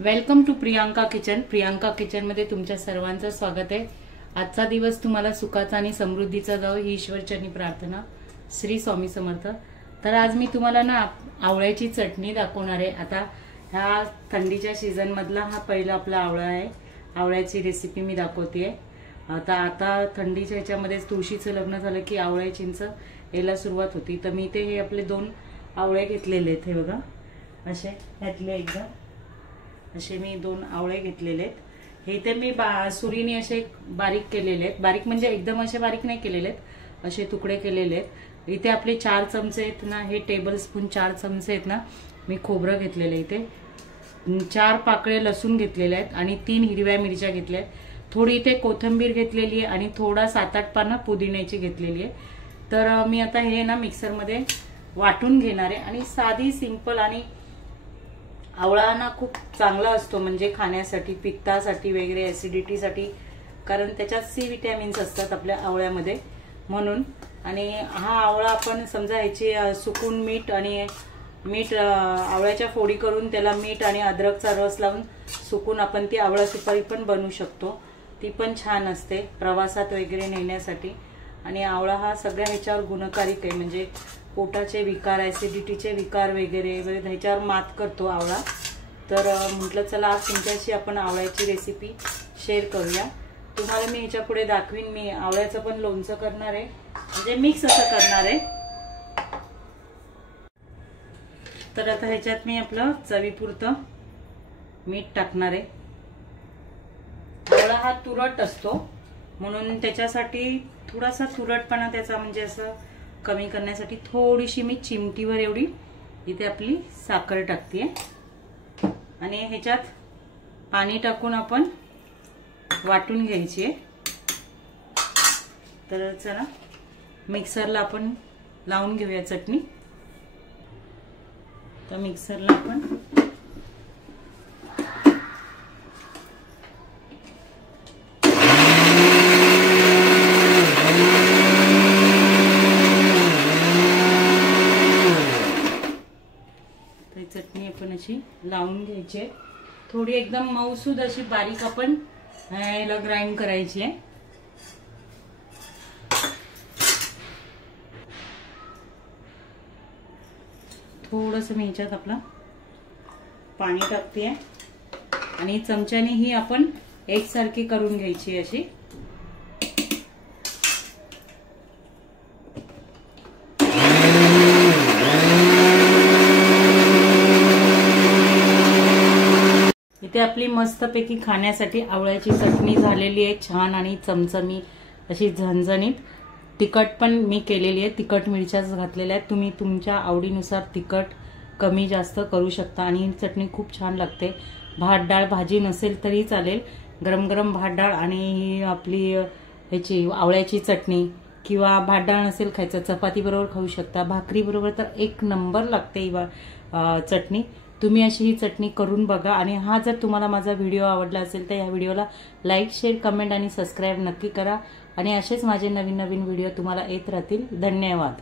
Welcome to Priyanka kitchen. Priyanka kitchen मध्ये तुमच्या सर्वांचं स्वागत आहे। आजचा दिवस तुम्हाला सुखाचा आणि समृद्धीचा जावो ही ईश्वरचरणी प्रार्थना। श्री स्वामी समर्थ। तर आज मी तुम्हाला ना आवळ्याची चटणी दाखवणार आहे। आता ह्या थंडीच्या सीझन मधला हा पहिला आपला आवळा आहे। आवळ्याची रेसिपी मी दाखवतेय। आता थंडीच्या ह्याच्यामध्ये तुळशीचं लग्न झालं की आवळ्या चिंच यायला सुरुवात होती। तर मी ते हे आपले 2 आवळे घेतलेले आहेत। हे बघा असे ह्यातले एकदम असे मी 2 आवळे घेतलेले आहेत। हे ते मी सुरीने असे बारीक केलेले आहेत। बारीक म्हणजे एकदम असे बारीक नाही केलेले आहेत, असे तुकडे केलेले आहेत। इथे आपले 4 चमचे आहेत ना, हे टेबल स्पून 4 चमचे आहेत ना, मी खोबरं घेतलेले आहे। इथे 4 पाकळे लसूण घेतलेले आहेत आणि 3 हिरव्या मिरच्या घेतल्या आहेत। थोडी इथे कोथिंबीर घेतलेली आहे आणि थोडा 7-8 पानं पुदिन्याची घेतलेली आहे। तर मी आता हे ना मिक्सर मध्ये वाटून घेणार आहे। आणि साधी सिंपल आणि आवळा ना खूप चांगला असतो, म्हणजे खाण्यासाठी, पित्तासाठी वगैरे, ऍसिडिटीसाठी, कारण त्याच्यात सी विटॅमिन्स असतात आपल्या आवळ्यामध्ये म्हणून। आणि हा आवळा आपण समजा ह्याची सुकून मीठ आवळ्याच्या फोडी करून त्याला मीठ आणि अद्रकचा रस लावून सुकून आपण ती आवळा सुपारी पण बनवू शकतो। ती पण छान असते प्रवासात वगैरे नेण्यासाठी। आणि आवळा हा सगळ्या ह्याच्यावर गुणकारिक आहे, म्हणजे पोटाचे विकार, ऍसिडिटीचे विकार वगैरे ह्याच्यावर मात करतो आवळा। तर म्हटलं चला आज तुमच्याशी आपण आवळ्याची रेसिपी शेअर करूया। तुम्हाला मी ह्याच्या पुढे दाखवीन, मी आवळ्याचं पण लोणचं करणार आहे, म्हणजे मिक्स असं करणार आहे। तर आता ह्याच्यात मी आपलं चवीपुरतं मीठ टाकणार आहे। आवळा हा तुरट असतो म्हणून त्याच्यासाठी थोडासा तुरटपणा त्याचा म्हणजे असं कमी करण्यासाठी थोडीशी मी चिमटीभर एवढी इथे आपली साखर टाकते आणि ह्याच्यात पाणी टाकून आपण वाटून घ्यायची आहे। तर चला मिक्सरला आपण लावून घेऊया चटणी। तर मिक्सरला आपण चटणी आपण अशी लावून घ्यायची आहे। थोडी एकदम मऊसूद अशी बारीक आपण याला ग्राइंड करायची आहे। थोडंसं मी ह्याच्यात आपलं पाणी टाकते आणि चमच्याने ही आपण एकसारखी करून घ्यायची अशी। इथे आपली मस्तपैकी खाण्यासाठी आवळ्याची चटणी झालेली आहे, छान आणि चमचमी अशी झणझणीत। तिखट पण मी केलेली आहे, तिखट मिरच्याच घातलेल्या आहेत। तुम्ही तुमच्या आवडीनुसार तिखट कमी जास्त करू शकता आणि ही चटणी खूप छान लागते। भात डाळ भाजी नसेल तरी चालेल, गरम गरम भात डाळ आणि आपली ह्याची आवळ्याची चटणी, किंवा भात डाळ नसेल खायचं चपाती बरोबर खाऊ शकता, भाकरी बरोबर तर एक नंबर लागते ही चटणी। तुम्ही अशी ही चटणी करून बघा। आणि हा जर तुम्हाला माझा व्हिडिओ आवडला असेल तर या व्हिडिओला लाईक, शेअर, कमेंट आणि सबस्क्राईब नक्की करा। आणि असेच माझे नवीन नवीन व्हिडिओ तुम्हाला येत राहतील। धन्यवाद।